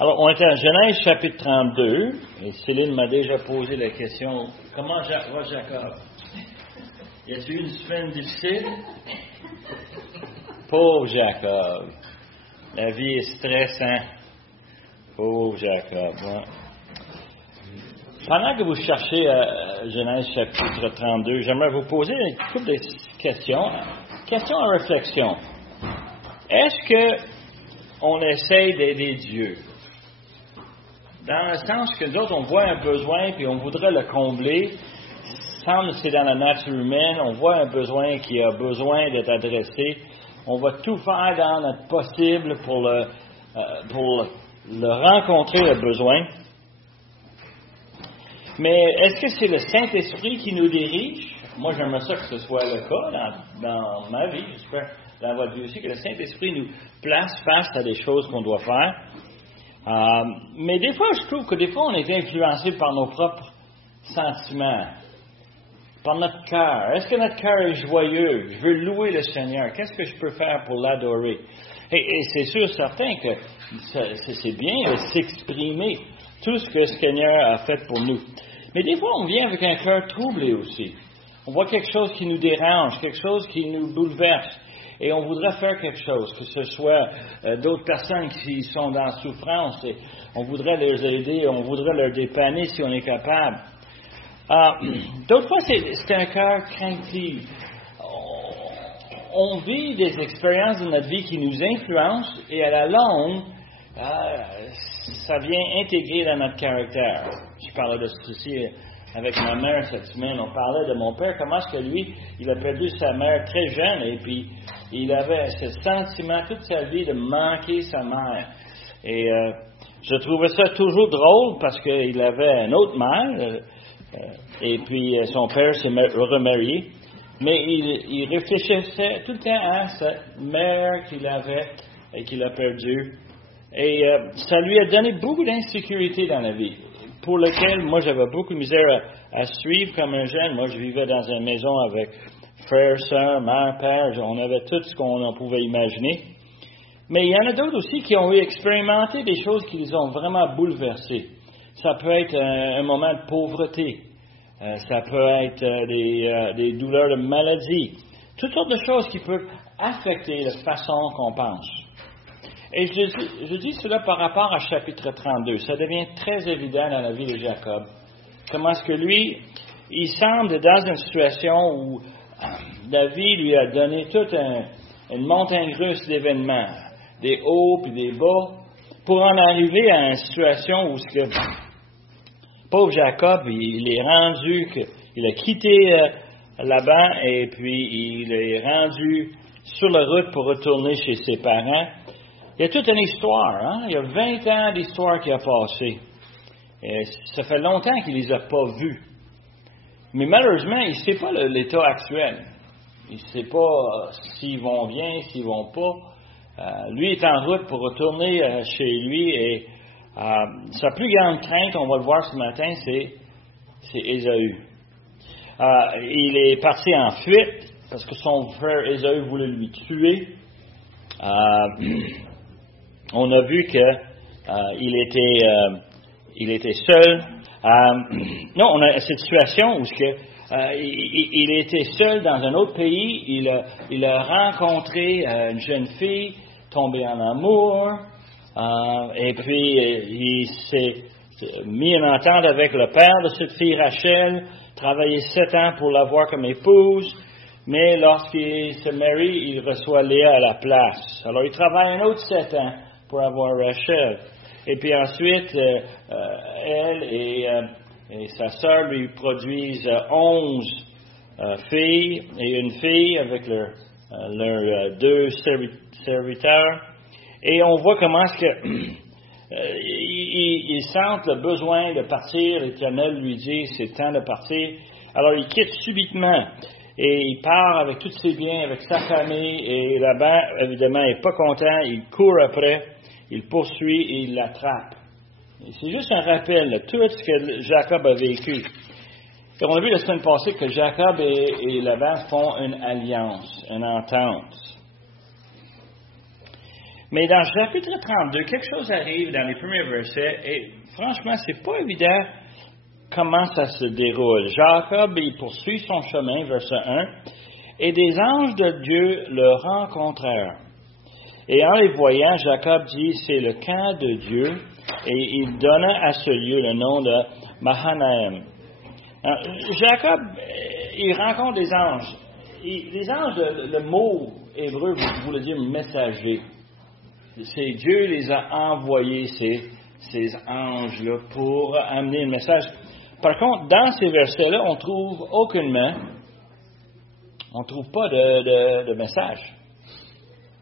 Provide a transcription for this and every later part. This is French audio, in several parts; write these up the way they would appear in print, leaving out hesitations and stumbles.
Alors, on est en Genèse chapitre 32, et Céline m'a déjà posé la question, comment va Jacob? Y a-t-il eu une semaine difficile? Pauvre Jacob. La vie est stressante. Pauvre Jacob. Ouais. Pendant que vous cherchez Genèse chapitre 32, j'aimerais vous poser une couple de questions. Questions à réflexion. Est-ce que on essaie d'aider Dieu? Dans le sens que nous autres, on voit un besoin puis on voudrait le combler. Semble que c'est dans la nature humaine. On voit un besoin qui a besoin d'être adressé. On va tout faire dans notre possible pour le rencontrer, le besoin. Mais est-ce que c'est le Saint-Esprit qui nous dirige? Moi, j'aimerais ça que ce soit le cas dans ma vie. J'espère dans votre vie aussi que le Saint-Esprit nous place face à des choses qu'on doit faire. Mais des fois, je trouve que des fois, on est influencé par nos propres sentiments, par notre cœur. Est-ce que notre cœur est joyeux? Je veux louer le Seigneur. Qu'est-ce que je peux faire pour l'adorer? Et c'est sûr, certain que c'est bien de s'exprimer tout ce que le Seigneur a fait pour nous. Mais des fois, on vient avec un cœur troublé aussi. On voit quelque chose qui nous dérange, quelque chose qui nous bouleverse. Et on voudrait faire quelque chose, que ce soit d'autres personnes qui sont dans la souffrance. Et on voudrait les aider, on voudrait leur dépanner si on est capable. D'autres fois, c'est un cœur craintif. On vit des expériences de notre vie qui nous influencent et à la longue, ça vient intégrer dans notre caractère. Je parlais de ceci avec ma mère cette semaine. On parlait de mon père, comment est-ce que lui, il a perdu sa mère très jeune et puis il avait ce sentiment toute sa vie de manquer sa mère. Et je trouvais ça toujours drôle parce qu'il avait une autre mère et puis son père s'est remarié. Mais il réfléchissait tout le temps à cette mère qu'il avait et qu'il a perdue. Et ça lui a donné beaucoup d'insécurité dans la vie, pour lequel moi j'avais beaucoup de misère à suivre comme un jeune. Moi je vivais dans une maison avec frères, sœurs, mère, père, on avait tout ce qu'on en pouvait imaginer. Mais il y en a d'autres aussi qui ont expérimenté des choses qui les ont vraiment bouleversés. Ça peut être un moment de pauvreté, ça peut être des douleurs de maladie, toutes sortes de choses qui peuvent affecter la façon qu'on pense. Et je dis cela par rapport à chapitre 32. Ça devient très évident dans la vie de Jacob. Comment est-ce que lui, il semble dans une situation où la vie lui a donné toute une montagne russe d'événements, des hauts et des bas, pour en arriver à une situation où pauvre Jacob, il est rendu, il a quitté Laban et puis il est rendu sur la route pour retourner chez ses parents. Il y a toute une histoire, hein? Il y a 20 ans d'histoire qui a passé. Et ça fait longtemps qu'il ne les a pas vus. Mais malheureusement, il ne sait pas l'état actuel. Il ne sait pas s'ils vont bien, s'ils vont pas. Lui est en route pour retourner chez lui et sa plus grande crainte, on va le voir ce matin, c'est Ésaü. Il est parti en fuite parce que son frère Ésaü voulait lui tuer. On a vu qu'il était seul. Non, on a cette situation où il était seul dans un autre pays. Il a rencontré une jeune fille, tombé en amour, et puis il s'est mis en entente avec le père de cette fille, Rachel, travaillé 7 ans pour l'avoir comme épouse. Mais lorsqu'il se marie, il reçoit Léa à la place. Alors, il travaille un autre 7 ans pour avoir Rachel. Et puis ensuite, elle et sa sœur lui produisent 11 filles et une fille avec leurs 2 serviteurs. Et on voit comment est-ce que ils sentent le besoin de partir. L'Éternel lui dit, c'est temps de partir. Alors, il quitte subitement. Et il part avec tous ses biens, avec sa famille, et Laban, évidemment, n'est pas content, il court après, il poursuit et il l'attrape. Et c'est juste un rappel de tout ce que Jacob a vécu. Et on a vu la semaine passée que Jacob et Laban font une alliance, une entente. Mais dans le chapitre 32, quelque chose arrive dans les premiers versets, et franchement, c'est pas évident comment ça se déroule. Jacob, il poursuit son chemin, verset 1, et des anges de Dieu le rencontrèrent. Et en les voyant, Jacob dit, c'est le camp de Dieu, et il donna à ce lieu le nom de Mahanaïm. Jacob, il rencontre des anges. Les anges, le mot hébreu voulait dire messager. C'est Dieu les a envoyés, ces anges-là, pour amener le message. Par contre, dans ces versets-là, on trouve aucunement, on trouve pas de message.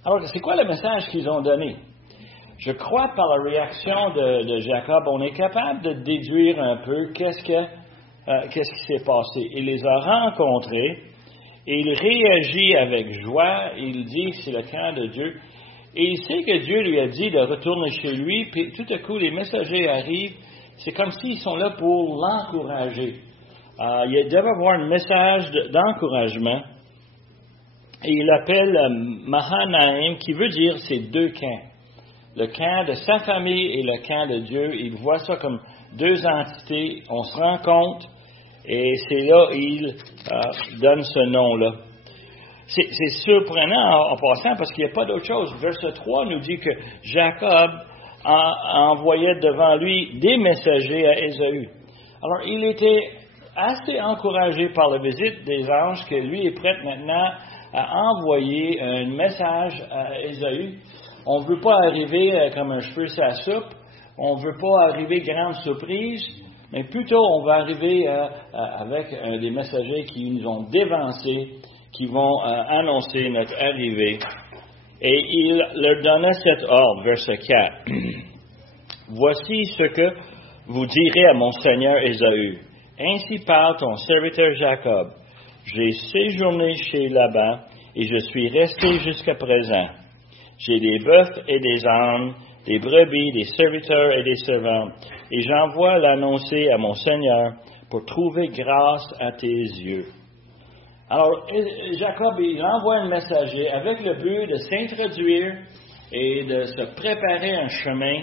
Alors, c'est quoi le message qu'ils ont donné? Je crois par la réaction de Jacob, on est capable de déduire un peu qu'est-ce qui s'est passé. Il les a rencontrés et il réagit avec joie. Il dit c'est le camp de Dieu. Et il sait que Dieu lui a dit de retourner chez lui. Puis tout à coup, les messagers arrivent. C'est comme s'ils sont là pour l'encourager. Il doit avoir un message d'encouragement. Et il appelle Mahanaïm, qui veut dire ces deux camps. Le camp de sa famille et le camp de Dieu. Il voit ça comme deux entités. On se rencontre et c'est là qu'il donne ce nom-là. C'est surprenant en passant parce qu'il n'y a pas d'autre chose. Verset 3 nous dit que Jacob envoyait devant lui des messagers à Ésaü. Alors, il était assez encouragé par la visite des anges que lui est prêt maintenant à envoyer un message à Ésaü. On ne veut pas arriver comme un cheveu sur la soupe. On ne veut pas arriver grande surprise. Mais plutôt, on va arriver avec des messagers qui nous ont dévancés, qui vont annoncer notre arrivée. Et il leur donna cet ordre, verset 4. Voici ce que vous direz à mon seigneur Ésaü. Ainsi parle ton serviteur Jacob. J'ai séjourné chez Laban et je suis resté jusqu'à présent. J'ai des bœufs et des ânes, des brebis, des serviteurs et des servantes, et j'envoie l'annoncer à mon Seigneur pour trouver grâce à tes yeux. Alors, Jacob, il envoie un messager avec le but de s'introduire et de se préparer un chemin.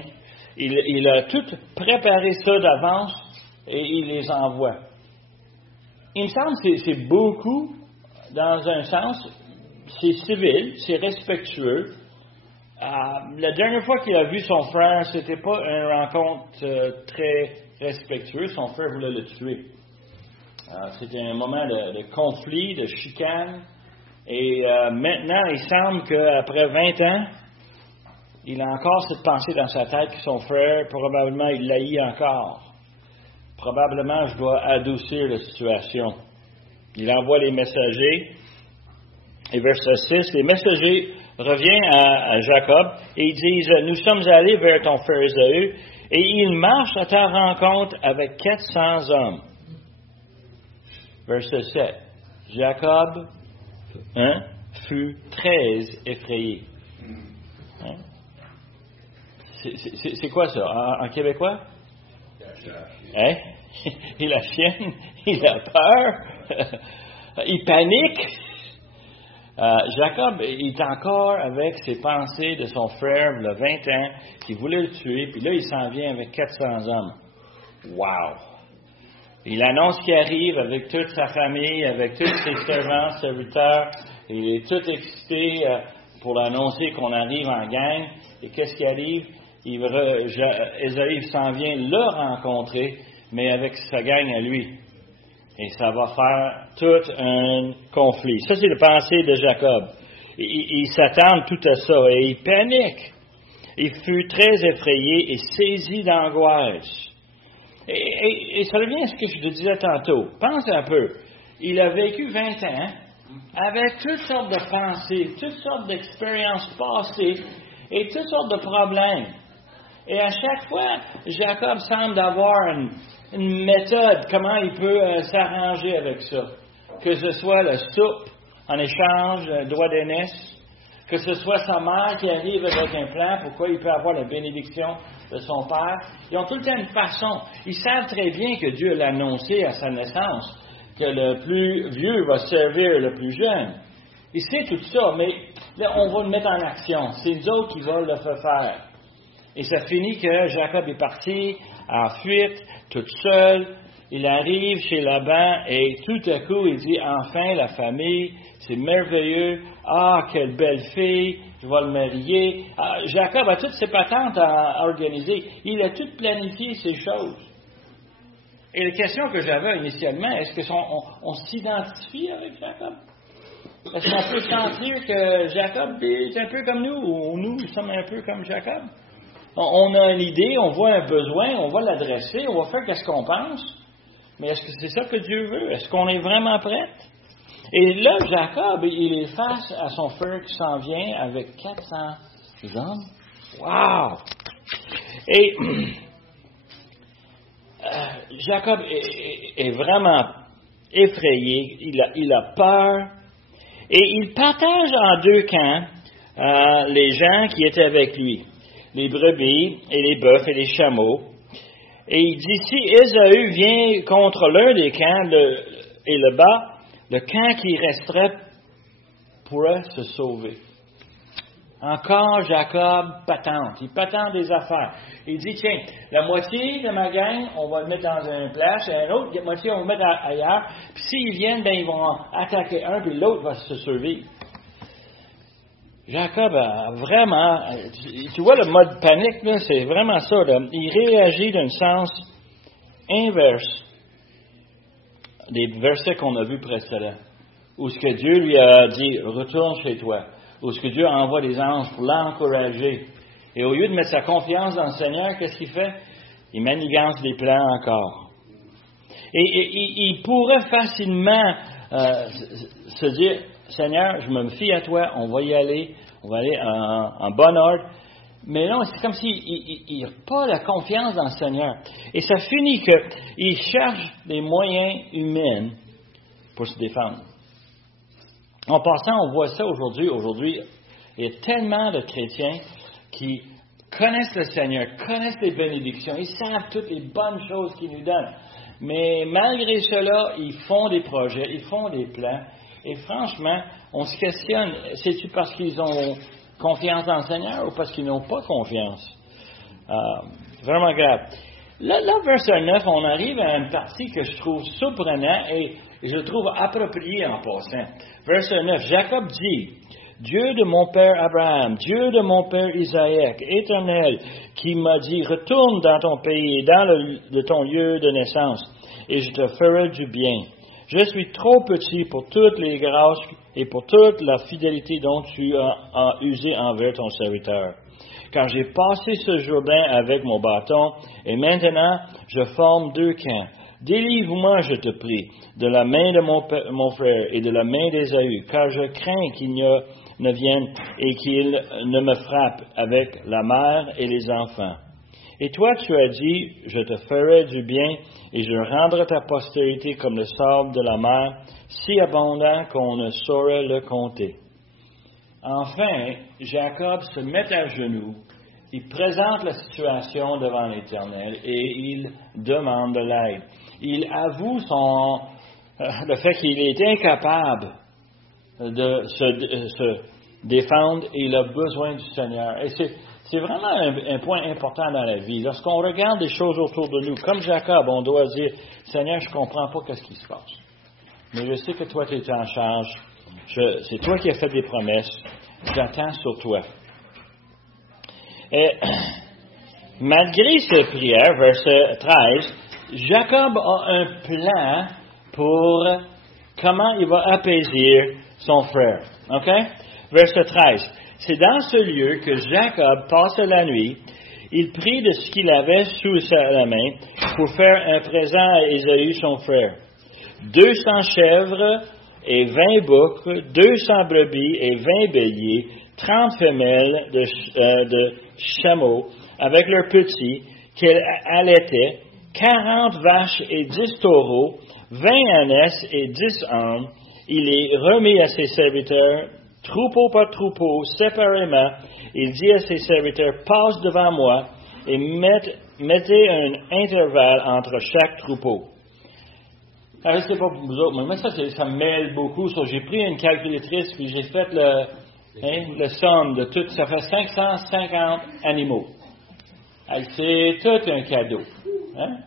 Il a tout préparé ça d'avance et il les envoie. Il me semble que c'est beaucoup, dans un sens, c'est civil, c'est respectueux. La dernière fois qu'il a vu son frère, c'était pas une rencontre très respectueuse. Son frère voulait le tuer. C'était un moment de conflit, de chicane. Et maintenant, il semble qu'après 20 ans, il a encore cette pensée dans sa tête que son frère, probablement, il l'haït encore. Probablement, je dois adoucir la situation. Il envoie les messagers. Et verset 6, les messagers reviennent à Jacob et ils disent, nous sommes allés vers ton frère Ésaü et il marche à ta rencontre avec 400 hommes. Verset 7, Jacob fut très effrayé. C'est quoi ça? En québécois? Hein? Il a chienne, il a peur, il panique. Jacob est encore avec ses pensées de son frère, il a 20 ans, qui voulait le tuer, puis là, il s'en vient avec 400 hommes. Wow! Il annonce qu'il arrive avec toute sa famille, avec tous ses servants, serviteurs. Il est tout excité pour annoncer qu'on arrive en gang. Et qu'est-ce qui arrive? Ésaü s'en vient le rencontrer, mais avec sa gang à lui. Et ça va faire tout un conflit. Ça, c'est la pensée de Jacob. Il s'attend tout à ça et il panique. Il fut très effrayé et saisi d'angoisse. Et ça revient à ce que je te disais tantôt. Pense un peu. Il a vécu 20 ans avec toutes sortes de pensées, toutes sortes d'expériences passées et toutes sortes de problèmes. Et à chaque fois, Jacob semble avoir une méthode, comment il peut s'arranger avec ça. Que ce soit la soupe en échange d'un droit d'aînesse, que ce soit sa mère qui arrive avec un plan, pourquoi il peut avoir la bénédiction de son père. Ils ont tout le temps une façon. Ils savent très bien que Dieu l'a annoncé à sa naissance, que le plus vieux va servir le plus jeune. Il sait tout ça, mais là, on va le mettre en action. C'est nous autres qui va le faire. Et ça finit que Jacob est parti en fuite, tout seul. Il arrive chez Laban et tout à coup, il dit, enfin, la famille, c'est merveilleux. Ah, quelle belle fille, je vais le marier. Ah, Jacob a toutes ses patentes à organiser. Il a tout planifié ces choses. Et la question que j'avais initialement, est-ce qu'on s'identifie avec Jacob? Est-ce qu'on peut sentir que Jacob est un peu comme nous, ou nous sommes un peu comme Jacob? On a une idée, on voit un besoin, on va l'adresser, on va faire ce qu'on pense. Mais est-ce que c'est ça que Dieu veut? Est-ce qu'on est vraiment prêt? Et là, Jacob, il est face à son frère qui s'en vient avec 400 hommes. Wow! Et Jacob est vraiment effrayé, il a peur, et il partage en deux camps les gens qui étaient avec lui, les brebis et les bœufs et les chameaux. Et il dit, si Ésaü vient contre l'un des camps et le bat, le camp qui resterait pourrait se sauver. Encore Jacob patente. Il patente des affaires. Il dit, tiens, la moitié de ma gang, on va le mettre dans une place, et l'autre moitié, on va le mettre ailleurs. Puis s'ils viennent, ils vont attaquer un, puis l'autre va se survivre. Jacob a vraiment, tu vois le mode panique, là, c'est vraiment ça. Là. Il réagit d'un sens inverse des versets qu'on a vus précédemment, où ce que Dieu lui a dit, retourne chez toi, où ce que Dieu envoie des anges pour l'encourager. Et au lieu de mettre sa confiance dans le Seigneur, qu'est-ce qu'il fait? Il manigance des plans encore. Et il pourrait facilement se dire, Seigneur, je me fie à toi, on va aller en bon ordre. Mais non, c'est comme s'il n'a pas la confiance dans le Seigneur. Et ça finit qu'il cherche des moyens humains pour se défendre. En passant, on voit ça aujourd'hui. Aujourd'hui, il y a tellement de chrétiens qui connaissent le Seigneur, connaissent les bénédictions, ils savent toutes les bonnes choses qu'il nous donne. Mais malgré cela, ils font des projets, ils font des plans. Et franchement, on se questionne, c'est-tu parce qu'ils ont confiance dans le Seigneur ou parce qu'ils n'ont pas confiance? Vraiment grave. Là, verset 9, on arrive à une partie que je trouve surprenante et je trouve appropriée en passant. Verset 9, Jacob dit, Dieu de mon père Abraham, Dieu de mon père Isaac, Éternel, qui m'a dit, retourne dans ton pays et dans ton lieu de naissance, et je te ferai du bien. Je suis trop petit pour toutes les grâces et pour toute la fidélité dont tu as usé envers ton serviteur. Car j'ai passé ce Jourdain avec mon bâton, et maintenant je forme deux camps. Délivre-moi, je te prie, de la main de mon frère et de la main d'Ésaü, car je crains qu'il ne vienne et qu'il ne me frappe avec la mère et les enfants. Et toi, tu as dit, je te ferai du bien et je rendrai ta postérité comme le sable de la mer, si abondant qu'on ne saurait le compter. Enfin, Jacob se met à genoux, il présente la situation devant l'Éternel et il demande de l'aide. Il avoue le fait qu'il est incapable de se défendre et il a besoin du Seigneur. Et c'est vraiment un point important dans la vie. Lorsqu'on regarde des choses autour de nous, comme Jacob, on doit dire, Seigneur, je ne comprends pas ce qui se passe. Mais je sais que toi, tu es en charge. C'est toi qui as fait des promesses. J'attends sur toi. Et malgré ses prières, verset 13, Jacob a un plan pour comment il va apaiser son frère. OK? Verset 13. C'est dans ce lieu que Jacob passe la nuit. Il prit de ce qu'il avait sous sa main pour faire un présent à Ésaü, son frère. 200 chèvres et 20 boucs, 200 brebis et 20 béliers, 30 femelles de chameaux avec leurs petits qu'elles allaitaient, 40 vaches et 10 taureaux, 20 ânesses et 10 ânes. Il les remit à ses serviteurs, troupeau par troupeau, séparément. Il dit à ses serviteurs, passe devant moi et mettez un intervalle entre chaque troupeau. Alors, je ne sais pas pour vous autres, mais moi, ça me mêle beaucoup. J'ai pris une calculatrice, puis j'ai fait le somme de tout. Ça fait 550 animaux. C'est tout un cadeau. Hein?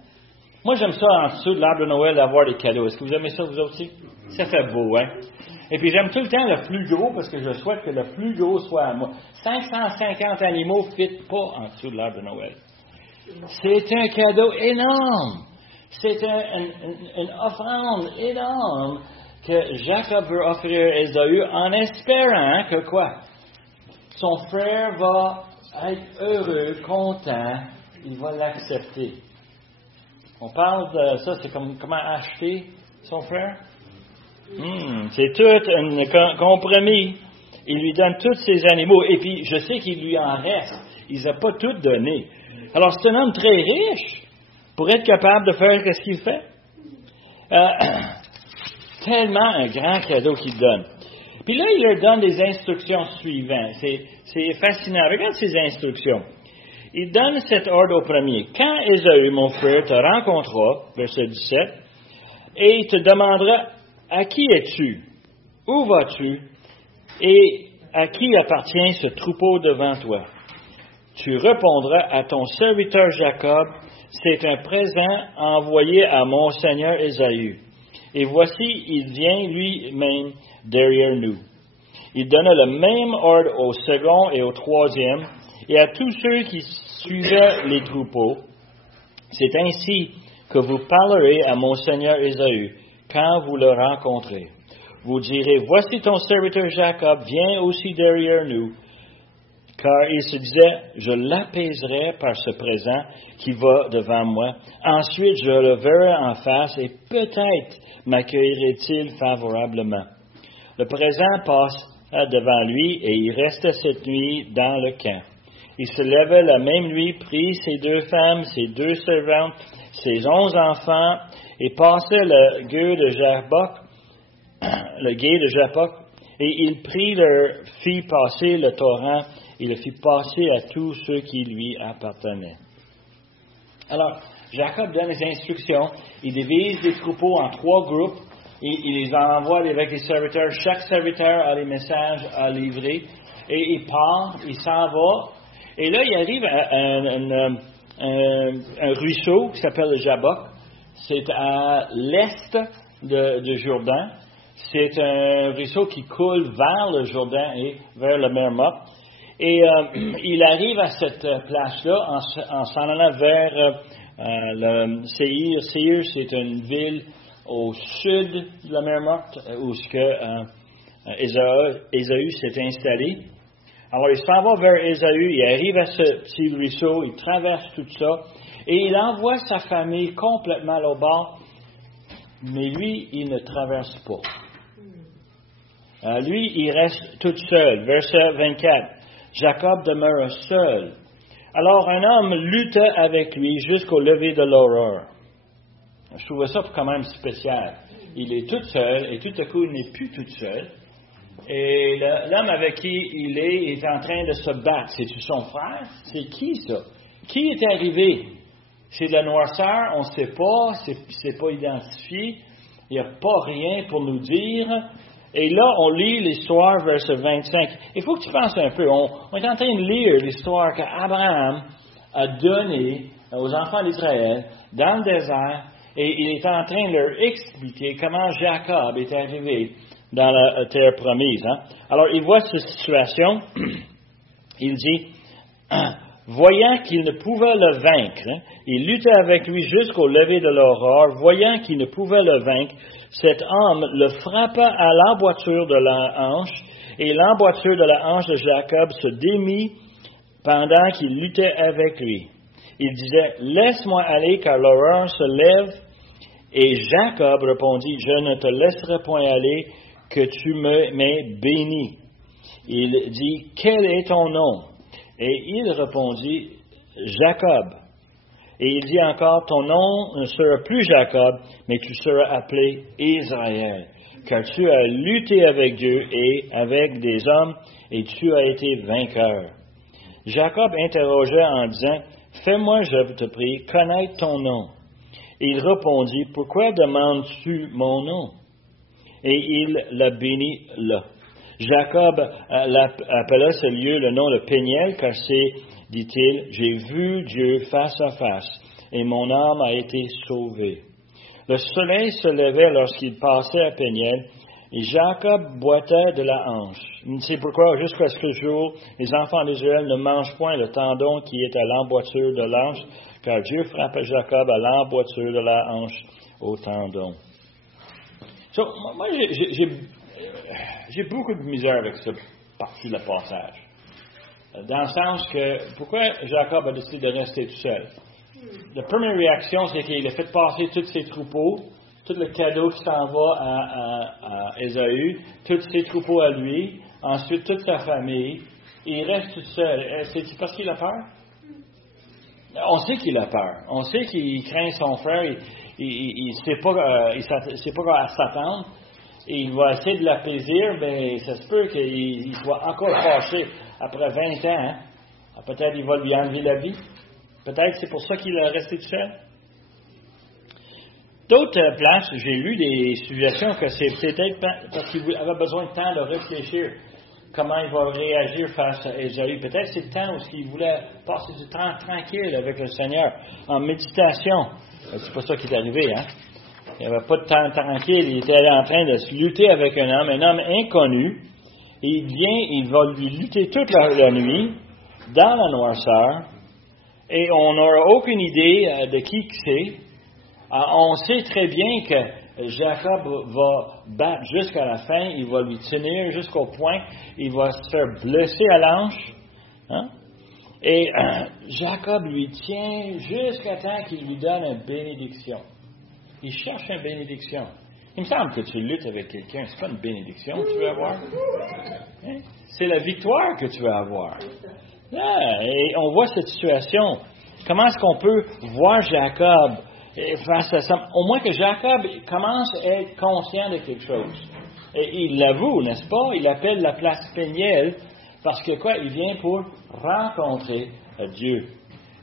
Moi, j'aime ça en dessous de l'arbre de Noël d'avoir des cadeaux. Est-ce que vous aimez ça, vous aussi? Ça fait beau, hein? Et puis, j'aime tout le temps le plus gros parce que je souhaite que le plus gros soit à moi. 550 animaux ne fit pas en dessous de l'arbre de Noël. C'est un cadeau énorme. C'est une offrande énorme que Jacob veut offrir à Ésaü en espérant que quoi? Son frère va être heureux, content, il va l'accepter. On parle de ça, c'est comme comment acheter son frère? C'est tout un compromis. Il lui donne tous ses animaux. Et puis, je sais qu'il lui en reste. Il n'a pas tout donné. Alors, c'est un homme très riche pour être capable de faire ce qu'il fait. Tellement un grand cadeau qu'il donne. Puis là, il leur donne des instructions suivantes. C'est fascinant. Regarde ces instructions. Il donne cet ordre au premier. Quand Ésaü, mon frère, te rencontrera, verset 17, et il te demandera, à qui es-tu? Où vas-tu? Et à qui appartient ce troupeau devant toi? Tu répondras à ton serviteur Jacob, c'est un présent envoyé à mon Seigneur Ésaü. Et voici, il vient lui-même derrière nous. Il donna le même ordre au second et au troisième, et à tous ceux qui suivaient les troupeaux. C'est ainsi que vous parlerez à mon Seigneur Ésaü, quand vous le rencontrez. Vous direz, voici ton serviteur Jacob, viens aussi derrière nous. Car il se disait, je l'apaiserai par ce présent qui va devant moi. Ensuite, je le verrai en face et peut-être m'accueillerait-il favorablement. Le présent passe devant lui et il restait cette nuit dans le camp. Il se levait la même nuit, prit ses 2 femmes, ses 2 servantes, ses 11 enfants et passait le gué de Jabbok, et il prit leur fit passer le torrent, et le fit passer à tous ceux qui lui appartenaient. Alors, Jacob donne les instructions, il divise les troupeaux en 3 groupes, et il les envoie avec les serviteurs. Chaque serviteur a les messages à livrer, et il part, il s'en va, et là, il arrive à un ruisseau qui s'appelle le Jabbok. C'est à l'est de Jourdain. C'est un ruisseau qui coule vers le Jourdain et vers la mer Morte. Et il arrive à cette place-là en s'en allant vers le Séhir. Séhir, c'est une ville au sud de la mer Morte où Ésaü s'est installé. Alors, il s'en va vers Ésaü, il arrive à ce petit ruisseau, il traverse tout ça, et il envoie sa famille complètement au bord, mais lui, il ne traverse pas. Lui, il reste tout seul. Verset 24. Jacob demeura seul. Alors, un homme lutta avec lui jusqu'au lever de l'aurore. Je trouvais ça quand même spécial. Il est tout seul, et tout à coup, il n'est plus tout seul. Et l'homme avec qui il est en train de se battre. C'est-tu son frère? C'est qui, ça? Qui est arrivé? C'est de la noirceur, on ne sait pas, c'est pas identifié. Il n'y a pas rien pour nous dire. Et là, on lit l'histoire, verset 25. Il faut que tu penses un peu. On est en train de lire l'histoire qu'Abraham a donnée aux enfants d'Israël dans le désert. Et il est en train de leur expliquer comment Jacob est arrivé dans la terre promise. Hein? Alors, il voit cette situation. Il dit, voyant qu'il ne pouvait le vaincre, il lutta avec lui jusqu'au lever de l'aurore. Voyant qu'il ne pouvait le vaincre, cet homme le frappa à l'emboîture de la hanche, et l'emboîture de la hanche de Jacob se démit pendant qu'il luttait avec lui. Il disait, laisse-moi aller, car l'aurore se lève. Et Jacob répondit, je ne te laisserai point aller, que tu m'aies béni. Il dit, quel est ton nom? Et il répondit, Jacob. Et il dit encore, ton nom ne sera plus Jacob, mais tu seras appelé Israël, car tu as lutté avec Dieu et avec des hommes, et tu as été vainqueur. Jacob interrogea en disant, fais-moi, je te prie, connaître ton nom. Et il répondit, « Pourquoi demandes-tu mon nom? » Et il la bénit là. Jacob appela ce lieu le nom de Péniel, car c'est, dit-il, « J'ai vu Dieu face à face, et mon âme a été sauvée. » Le soleil se levait lorsqu'il passait à Péniel, et Jacob boitait de la hanche. C'est pourquoi, jusqu'à ce jour, les enfants d'Israël ne mangent point le tendon qui est à l'emboîture de l'anche, car Dieu frappe Jacob à l'emboîture de la hanche au tendon. Moi, j'ai beaucoup de misère avec cette partie du passage. Dans le sens que, pourquoi Jacob a décidé de rester tout seul? La première réaction, c'est qu'il a fait passer tous ses troupeaux, tout le cadeau qui s'en va à Ésaü, tous ses troupeaux à lui, ensuite toute sa famille, et il reste tout seul. C'est parce qu'il a peur? On sait qu'il a peur. On sait qu'il craint son frère. Il ne sait pas quoi s'attendre. Et il va essayer de l'apaiser, mais ça se peut qu'il soit encore fâché après 20 ans. Hein? Peut-être qu'il va lui enlever la vie. Peut-être c'est pour ça qu'il est resté tout seul. D'autres places, j'ai lu des situations que c'est peut-être parce qu'il avait besoin de temps de réfléchir comment il va réagir face à Ésaü. Peut-être c'est le temps où il voulait passer du temps tranquille avec le Seigneur, en méditation. C'est pas ça qui est arrivé, hein? Il n'y avait pas de temps tranquille. Il était en train de se lutter avec un homme inconnu. Et il va lui lutter toute la nuit, dans la noirceur. Et on n'aura aucune idée de qui c'est. On sait très bien que Jacob va battre jusqu'à la fin, il va lui tenir jusqu'au point, il va se faire blesser à l'anche. Hein? Et Jacob lui tient jusqu'à temps qu'il lui donne une bénédiction. Il cherche une bénédiction. Il me semble que tu luttes avec quelqu'un, c'est pas une bénédiction que tu veux avoir. Hein? C'est la victoire que tu veux avoir. Là, et on voit cette situation. Comment est-ce qu'on peut voir Jacob face à ça? Au moins que Jacob commence à être conscient de quelque chose. Et il l'avoue, n'est-ce pas? Il appelle la place Péniel parce que quoi? Il vient pour rencontrer Dieu.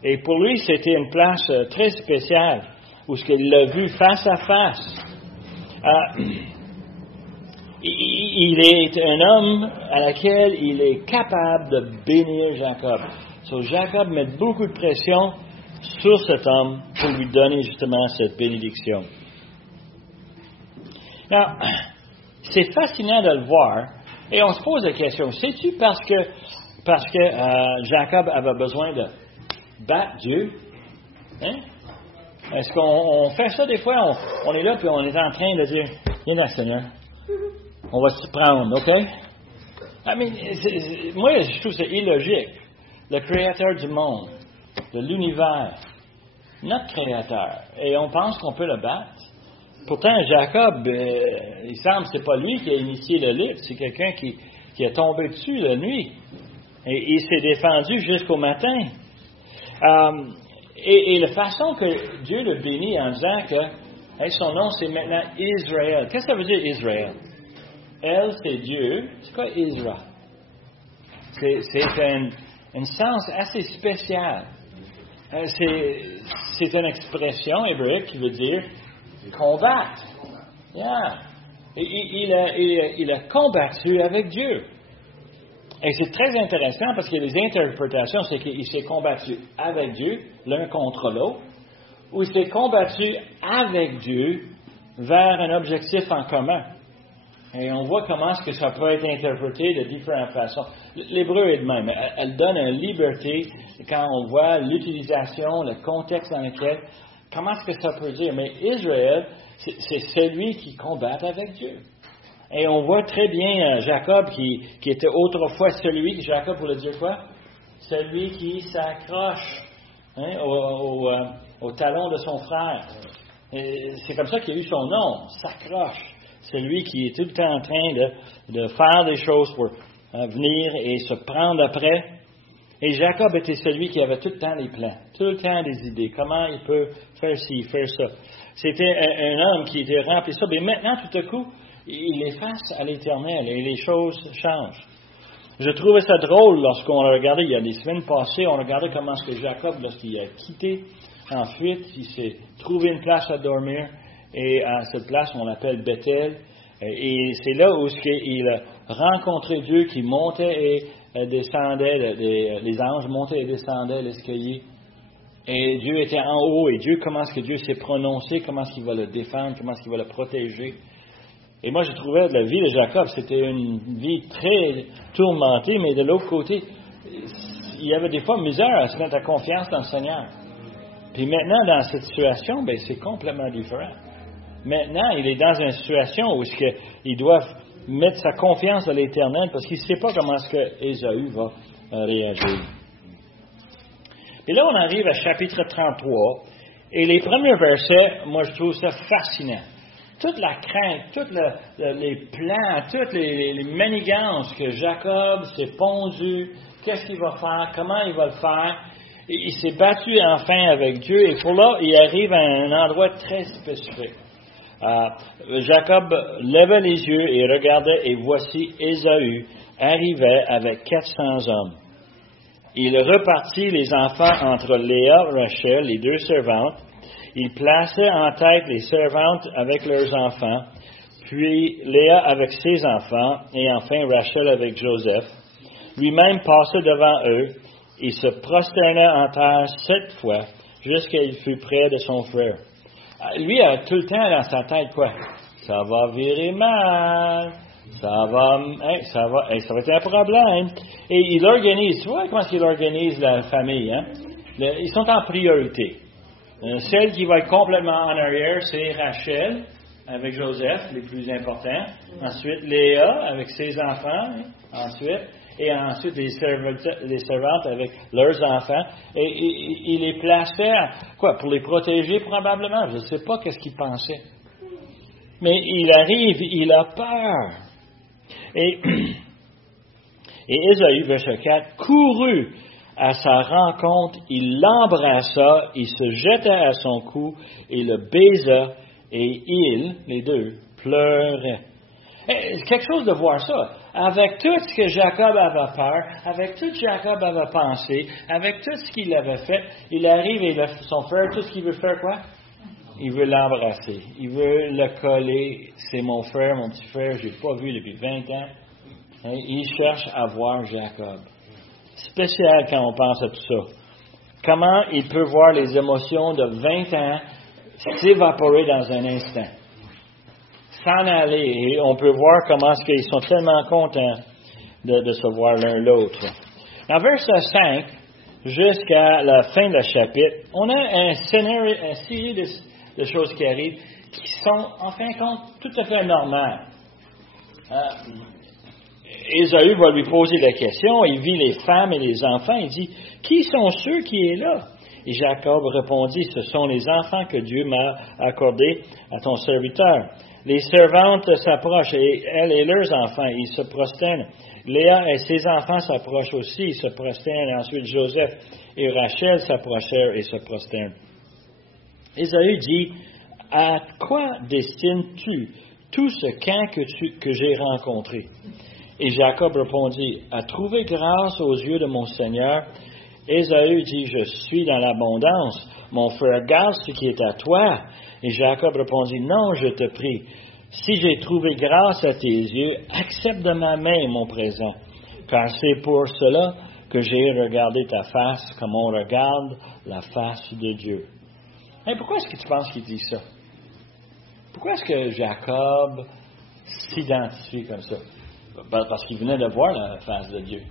Et pour lui, c'était une place très spéciale où il l'a vu face à face. Il est un homme à laquelle il est capable de bénir Jacob. So, Jacob met beaucoup de pression sur cet homme pour lui donner justement cette bénédiction. Alors, c'est fascinant de le voir et on se pose la question, c'est-tu parce que Jacob avait besoin de battre Dieu? Hein? Est-ce qu'on fait ça des fois? On est là puis on est en train de dire, viens là, Seigneur, on va s'y prendre, OK? Moi, je trouve ça illogique. Le Créateur du monde, de l'univers, notre Créateur, et on pense qu'on peut le battre. Pourtant, Jacob, il semble que ce n'est pas lui qui a initié le lutte, c'est quelqu'un qui est tombé dessus la nuit. Et il s'est défendu jusqu'au matin. Et la façon que Dieu le bénit en disant que son nom, c'est maintenant Israël. Qu'est-ce que ça veut dire, Israël? Elle, c'est Dieu. C'est quoi Israël? C'est un sens assez spécial. C'est une expression hébraïque qui veut dire combattre. Yeah. Il a combattu avec Dieu. Et c'est très intéressant parce qu'il y a des interprétations, c'est qu'il s'est combattu avec Dieu, l'un contre l'autre, ou il s'est combattu avec Dieu vers un objectif en commun. Et on voit comment est-ce que ça peut être interprété de différentes façons. L'hébreu est de même. Elle donne une liberté quand on voit l'utilisation, le contexte dans lequel, comment est-ce que ça peut dire. Mais Israël, c'est celui qui combat avec Dieu. Et on voit très bien Jacob qui était autrefois celui, Jacob voulait dire quoi? Celui qui s'accroche au talon de son frère. Et c'est comme ça qu'il a eu son nom, s'accroche. Celui qui est tout le temps en train de faire des choses pour venir et se prendre après. Et Jacob était celui qui avait tout le temps les plans, tout le temps des idées. Comment il peut faire ci, faire ça. C'était un homme qui était rempli de ça. Mais maintenant, tout à coup, il est face à l'Éternel et les choses changent. Je trouvais ça drôle lorsqu'on a regardé, il y a des semaines passées, on regardait comment est-ce que Jacob, lorsqu'il a quitté Ensuite, il s'est trouvé une place à dormir, et à cette place, on l'appelle Bethel. Et c'est là où il a rencontré Dieu qui montait et descendait, les anges montaient et descendaient l'escalier. Et Dieu était en haut, et comment est-ce que Dieu s'est prononcé, comment est-ce qu'il va le défendre, comment est-ce qu'il va le protéger. Et moi, je trouvais que la vie de Jacob, c'était une vie très tourmentée, mais de l'autre côté, il y avait des fois misère à se mettre à confiance dans le Seigneur. Puis maintenant, dans cette situation, ben, c'est complètement différent. Maintenant, il est dans une situation où il doit mettre sa confiance à l'Éternel parce qu'il ne sait pas comment est-ce que Ésaü va réagir. Et là, on arrive à chapitre 33, et les premiers versets, moi, je trouve ça fascinant. Toute la crainte, tous les plans, toutes les manigances que Jacob s'est pondu, qu'est-ce qu'il va faire, comment il va le faire. Et il s'est battu enfin avec Dieu, et pour là, il arrive à un endroit très spécifique. Jacob levait les yeux et regardait, et voici Ésaü arrivait avec 400 hommes. Il repartit les enfants entre Léa et Rachel, les deux servantes. Il plaçait en tête les servantes avec leurs enfants, puis Léa avec ses enfants, et enfin Rachel avec Joseph. Lui-même passait devant eux. Il se prosternait en terre 7 fois, jusqu'à il fut près de son frère. Lui a tout le temps dans sa tête quoi? Ça va virer mal. Ça va être un problème. Et il organise, tu vois comment il organise la famille, hein? Ils sont en priorité. Celle qui va être complètement en arrière, c'est Rachel, avec Joseph, les plus importants. Ensuite, Léa, avec ses enfants. Ensuite, les servantes avec leurs enfants. Et il les plaçait, pour les protéger probablement. Je ne sais pas qu'est-ce qu'il pensait. Mais il arrive, il a peur. Et Ésaü, verset 4, courut à sa rencontre, il l'embrassa, il se jeta à son cou, et le baisa, et les deux, pleuraient. Quelque chose de voir ça. Avec tout ce que Jacob avait peur, avec tout ce que Jacob avait pensé, avec tout ce qu'il avait fait, il arrive et son frère, tout ce qu'il veut faire, quoi? Il veut l'embrasser. Il veut le coller. C'est mon frère, mon petit frère, je ne l'ai pas vu depuis 20 ans. Il cherche à voir Jacob. Spécial quand on pense à tout ça. Comment il peut voir les émotions de 20 ans s'évaporer dans un instant. S'en aller. Et on peut voir comment est-ce qu'ils sont tellement contents de se voir l'un l'autre. Dans verset 5, jusqu'à la fin du chapitre, on a une série de choses qui arrivent qui sont, en fin de compte, tout à fait normales. Ésaü va lui poser la question, il vit les femmes et les enfants, il dit, « Qui sont ceux qui sont là? » Et Jacob répondit, « Ce sont les enfants que Dieu m'a accordés à ton serviteur. » Les servantes s'approchent, et elles et leurs enfants, ils se prosternent. Léa et ses enfants s'approchent aussi, ils se prosternent. Et ensuite, Joseph et Rachel s'approchèrent et se prosternent. Ésaü dit, « À quoi destines-tu tout ce camp que j'ai rencontré? » Et Jacob répondit, « À trouver grâce aux yeux de mon Seigneur. » Ésaü dit, « Je suis dans l'abondance. Mon frère, garde ce qui est à toi. » Et Jacob répondit, « Non, je te prie. Si j'ai trouvé grâce à tes yeux, accepte de ma main mon présent. Car c'est pour cela que j'ai regardé ta face comme on regarde la face de Dieu. » Hey, pourquoi est-ce que tu penses qu'il dit ça? Pourquoi est-ce que Jacob s'identifie comme ça? Parce qu'il venait de voir la face de Dieu.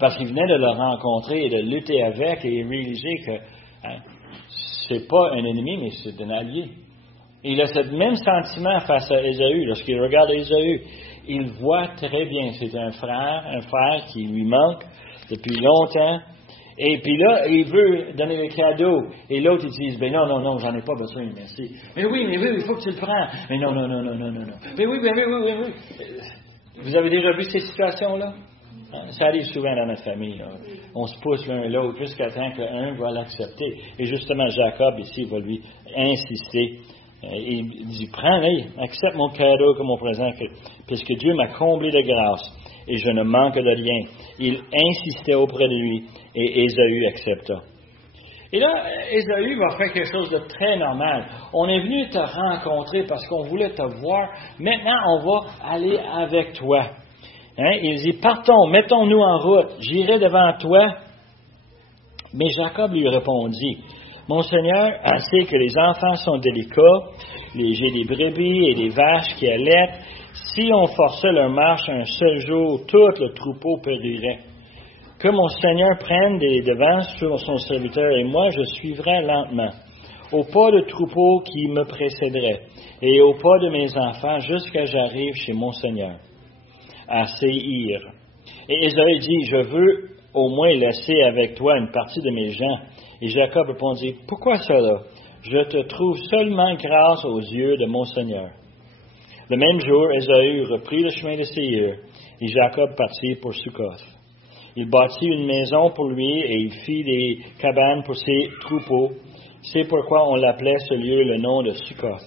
Parce qu'il venait de le rencontrer et de lutter avec et réaliser que c'est pas un ennemi, mais c'est un allié. Et il a ce même sentiment face à Ésaü. Lorsqu'il regarde Ésaü, il voit très bien, c'est un frère qui lui manque depuis longtemps. Et puis là, il veut donner le cadeau. Et l'autre, il dit, ben non, j'en ai pas besoin, merci. Mais oui, il faut que tu le prennes. Mais non. Mais oui. Vous avez déjà vu ces situations-là? Ça arrive souvent dans notre famille. Là. On se pousse l'un et l'autre jusqu'à temps qu'un va l'accepter. Et justement, Jacob, ici, va lui insister. Il dit, prends, accepte mon cadeau comme mon présent, puisque Dieu m'a comblé de grâce et je ne manque de rien. Il insistait auprès de lui et Ésaü accepta. Et là, Ésaü va faire quelque chose de très normal. On est venu te rencontrer parce qu'on voulait te voir. Maintenant, on va aller avec toi. Il dit, partons, mettons-nous en route. J'irai devant toi. Mais Jacob lui répondit, mon Seigneur sait que les enfants sont délicats. J'ai des brebis et des vaches qui allaitent. Si on forçait leur marche un seul jour, tout le troupeau périrait. Que mon Seigneur prenne des devants sur son serviteur et moi, je suivrai lentement, au pas de troupeau qui me précéderait, et au pas de mes enfants, jusqu'à j'arrive chez mon Seigneur, à Séhir. Et Ésaü dit, je veux au moins laisser avec toi une partie de mes gens. Et Jacob répondit, pourquoi cela? Je te trouve seulement grâce aux yeux de mon Seigneur. Le même jour, Ésaü reprit le chemin de Séhir, et Jacob partit pour Succoth. Il bâtit une maison pour lui et il fit des cabanes pour ses troupeaux. C'est pourquoi on l'appelait ce lieu le nom de Succoth.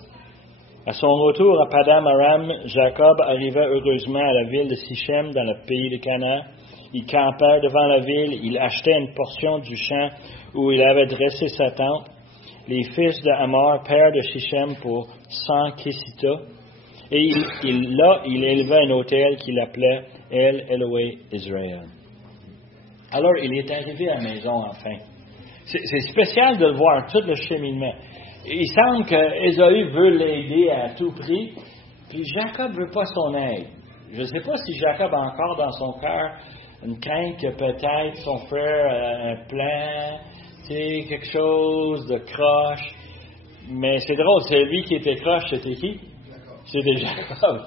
À son retour à Padam Aram, Jacob arriva heureusement à la ville de Sichem dans le pays de Canaan. Il campa devant la ville, il achetait une portion du champ où il avait dressé sa tente. Les fils de Hamor, père de Sichem, pour 100 Kessita. Et il éleva un autel qu'il appelait El Elohei Israël. Alors, il est arrivé à la maison, enfin. C'est spécial de le voir, tout le cheminement. Il semble que Ésaü veut l'aider à tout prix, puis Jacob ne veut pas son aide. Je ne sais pas si Jacob a encore dans son cœur une crainte que peut-être son frère a un plan, quelque chose de croche. Mais c'est drôle, c'est lui qui était croche, c'était qui? C'était Jacob.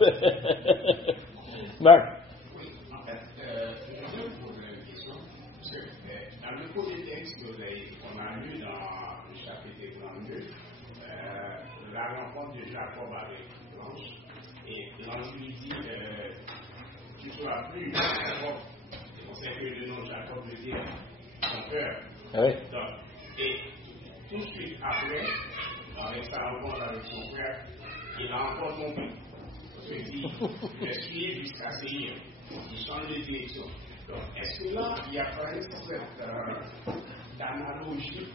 Marc. Dans le texte qu'on a lu dans le chapitre 32, la rencontre de Jacob avec l'ange, et l'ange lui dit tu ne seras plus Jacob. On sait que le nom Jacob veut dire son cœur. Oui. Donc, et tout de suite après, avec sa rencontre avec son frère, il a encore tombé. Il dit je suis jusqu'à Séhir. Il change de direction. Donc, est-ce que là, il y a pas une certaine d'analogie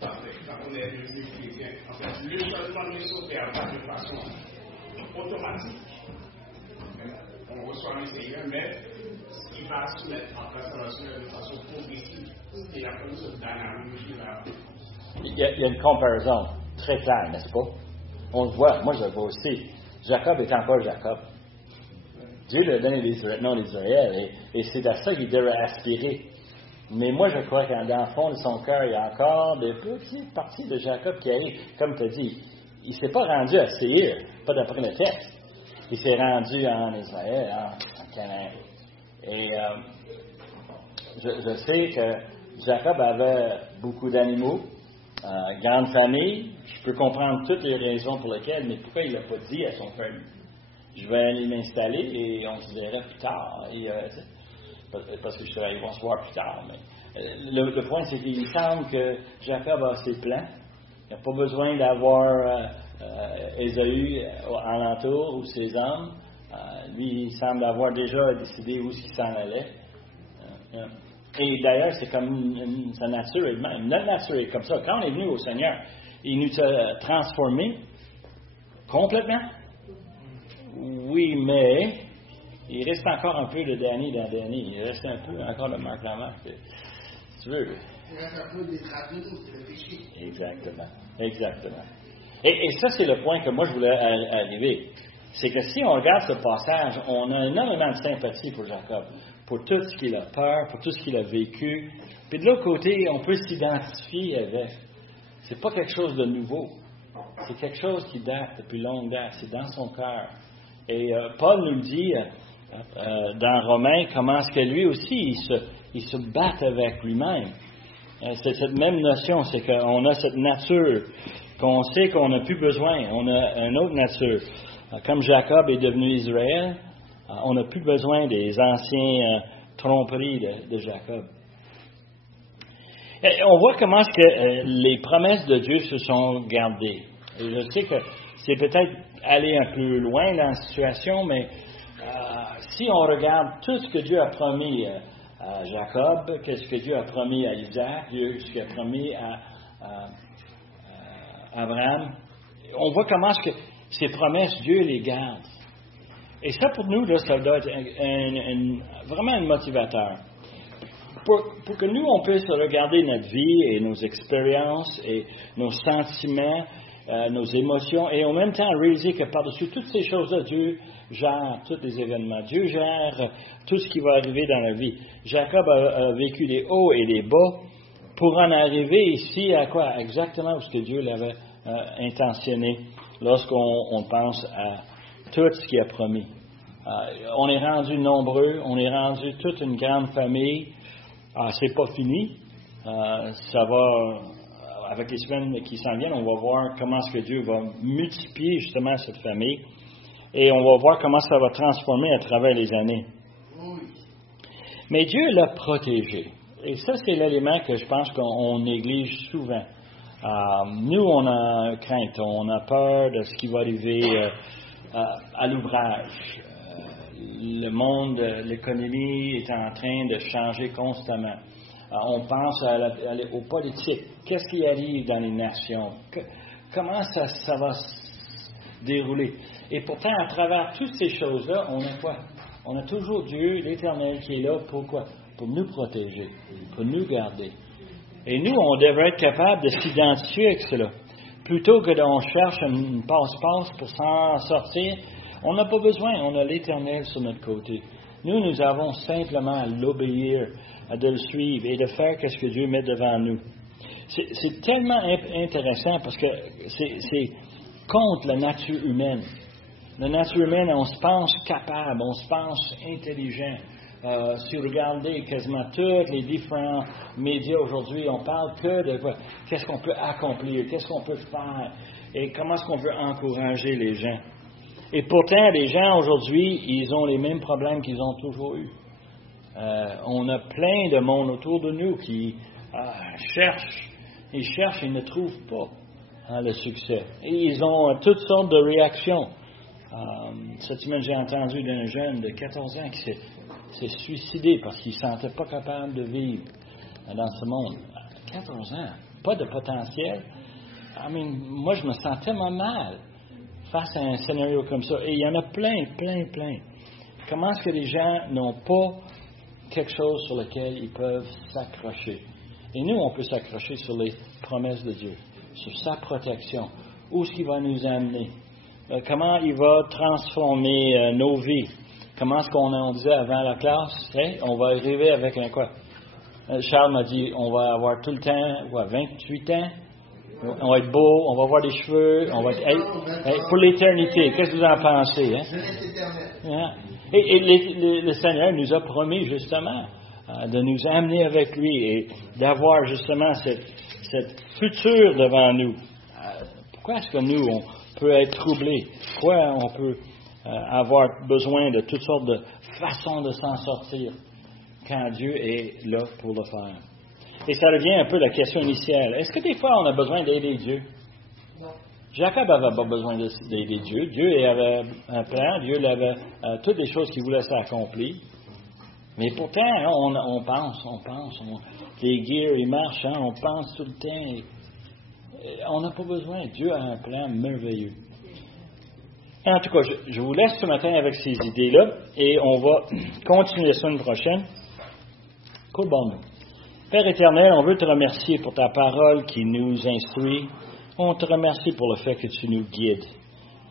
quand on est devenu chrétien? En fait, le changement ne s'opère pas de façon automatique. On reçoit le Seigneur, mais ce qui va se mettre en place de façon progressive. Il y a une sorte d'analogie là. Il y a une comparaison très claire, n'est-ce pas? On le voit, moi je le vois aussi. Jacob est encore Jacob. Dieu lui a donné les noms d'Israël et c'est à ça qu'il devrait aspirer. Mais moi, je crois qu'en dans le fond de son cœur, il y a encore des petites parties de Jacob qui arrivent. Comme tu as dit, il ne s'est pas rendu à Séhir, pas d'après le texte. Il s'est rendu en Israël, en Canaan. Et je sais que Jacob avait beaucoup d'animaux, grande famille. Je peux comprendre toutes les raisons pour lesquelles, mais pourquoi il ne l'a pas dit à son frère? Je vais aller m'installer et on se verra plus tard. Parce que ils vont se voir plus tard. Mais, le point, c'est qu'il semble que Jacob a ses plans. Il n'a pas besoin d'avoir Ésaü alentour ou ses hommes. Lui, il semble avoir déjà décidé où il s'en allait. Et d'ailleurs, c'est comme sa nature elle-même. Notre nature est comme ça. Quand on est venu au Seigneur, il nous a transformés complètement. Oui, mais il reste encore un peu de Danny dans Danny. Il reste un peu encore de Marc dans Marc. Si tu veux. Il reste un peu des traditions, c'est le péché. Exactement. Et ça, c'est le point que moi, je voulais arriver. C'est que si on regarde ce passage, on a énormément de sympathie pour Jacob, pour tout ce qu'il a peur, pour tout ce qu'il a vécu. Puis de l'autre côté, on peut s'identifier avec. C'est pas quelque chose de nouveau. C'est quelque chose qui date depuis longue date. C'est dans son cœur. Et Paul nous dit dans Romains comment est-ce que lui aussi il se bat avec lui-même. C'est cette même notion, c'est qu'on a cette nature qu'on sait qu'on n'a plus besoin. On a une autre nature. Comme Jacob est devenu Israël, on n'a plus besoin des anciens tromperies de Jacob. Et on voit comment est-ce que les promesses de Dieu se sont gardées. Et je sais que c'est peut-être aller un peu loin dans la situation, mais si on regarde tout ce que Dieu a promis Jacob, qu'est-ce que Dieu a promis à Isaac, Dieu ce qu'il a promis à Abraham. On voit comment est-ce que ces promesses, Dieu les garde. Et ça, pour nous, là, ça doit être vraiment un motivateur. Pour que nous, on puisse regarder notre vie et nos expériences et nos sentiments, nos émotions, et en même temps réaliser que par-dessus toutes ces choses-là, Dieu gère tous les événements. Dieu gère tout ce qui va arriver dans la vie. Jacob a vécu des hauts et des bas pour en arriver ici à quoi? Exactement où ce que Dieu l'avait intentionné lorsqu'on pense à tout ce qu'il a promis. On est rendu nombreux, on est rendu toute une grande famille. C'est pas fini. Ça va, avec les semaines qui s'en viennent, on va voir comment est-ce que Dieu va multiplier justement cette famille. Et on va voir comment ça va transformer à travers les années. Mais Dieu l'a protégé. Et ça, c'est l'élément que je pense qu'on néglige souvent. Nous, on a crainte, on a peur de ce qui va arriver à l'ouvrage. Le monde, l'économie est en train de changer constamment. On pense aux politiques. Qu'est-ce qui arrive dans les nations? Comment ça va se dérouler? Et pourtant, à travers toutes ces choses-là, on a quoi? On a toujours Dieu, l'Éternel, qui est là. Pourquoi? Pour nous protéger, pour nous garder. Et nous, on devrait être capable de s'identifier avec cela. Plutôt que d'on cherche une passe-passe pour s'en sortir, on n'a pas besoin, on a l'Éternel sur notre côté. Nous avons simplement à l'obéir, de le suivre et de faire ce que Dieu met devant nous. C'est tellement intéressant parce que c'est contre la nature humaine. La nature humaine, on se pense capable, on se pense intelligent. Si vous regardez quasiment tous les différents médias aujourd'hui, on parle que de quoi? Qu'est-ce qu'on peut accomplir, qu'est-ce qu'on peut faire et comment est-ce qu'on peut encourager les gens. Et pourtant, les gens aujourd'hui, ils ont les mêmes problèmes qu'ils ont toujours eus. On a plein de monde autour de nous qui cherchent, ils ne trouvent pas le succès. Et ils ont toutes sortes de réactions. Cette semaine, j'ai entendu d'un jeune de 14 ans qui s'est suicidé parce qu'il ne se sentait pas capable de vivre dans ce monde. 14 ans, pas de potentiel. Moi, je me sens tellement mal face à un scénario comme ça. Et il y en a plein. Comment est-ce que les gens n'ont pas quelque chose sur lequel ils peuvent s'accrocher? Et nous, on peut s'accrocher sur les promesses de Dieu, sur sa protection, où est-ce qu'il va nous amener, comment il va transformer nos vies. Comment est-ce qu'on disait avant la classe? On va arriver avec un quoi? Charles m'a dit, on va avoir tout le temps, 28 ans. On va être beau, on va avoir des cheveux, on va être pour l'éternité. Qu'est-ce que vous en pensez? Et le Seigneur nous a promis justement de nous amener avec lui et d'avoir justement cette future devant nous. Pourquoi est-ce que nous, on peut être troublés? Pourquoi on peut avoir besoin de toutes sortes de façons de s'en sortir quand Dieu est là pour le faire? Et ça revient un peu à la question initiale. Est-ce que des fois, on a besoin d'aider Dieu? Non. Jacob n'avait pas besoin d'aider Dieu. Dieu avait un plan. Dieu avait toutes les choses qu'il voulait s'accomplir. Mais pourtant, on pense. Les gears, ils marchent. On pense tout le temps. On n'a pas besoin. Dieu a un plan merveilleux. En tout cas, je vous laisse ce matin avec ces idées-là. Et on va continuer la semaine prochaine. Cool, bon. Père éternel, on veut te remercier pour ta parole qui nous instruit. On te remercie pour le fait que tu nous guides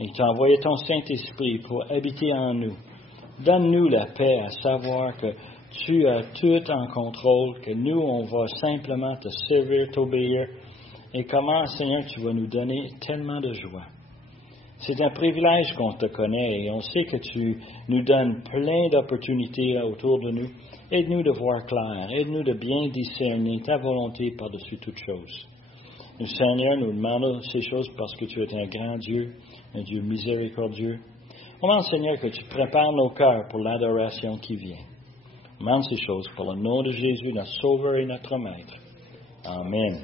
et que tu as envoyé ton Saint-Esprit pour habiter en nous. Donne-nous la paix à savoir que tu as tout en contrôle, que nous, on va simplement te servir, t'obéir. Et comment, Seigneur, tu vas nous donner tellement de joie. C'est un privilège qu'on te connaît et on sait que tu nous donnes plein d'opportunités autour de nous. Aide-nous de voir clair. Aide-nous de bien discerner ta volonté par-dessus toutes choses. Nous, Seigneur, nous demandons ces choses parce que tu es un grand Dieu, un Dieu miséricordieux. On demande, Seigneur, que tu prépares nos cœurs pour l'adoration qui vient. On demande ces choses pour le nom de Jésus, notre Sauveur et notre Maître. Amen.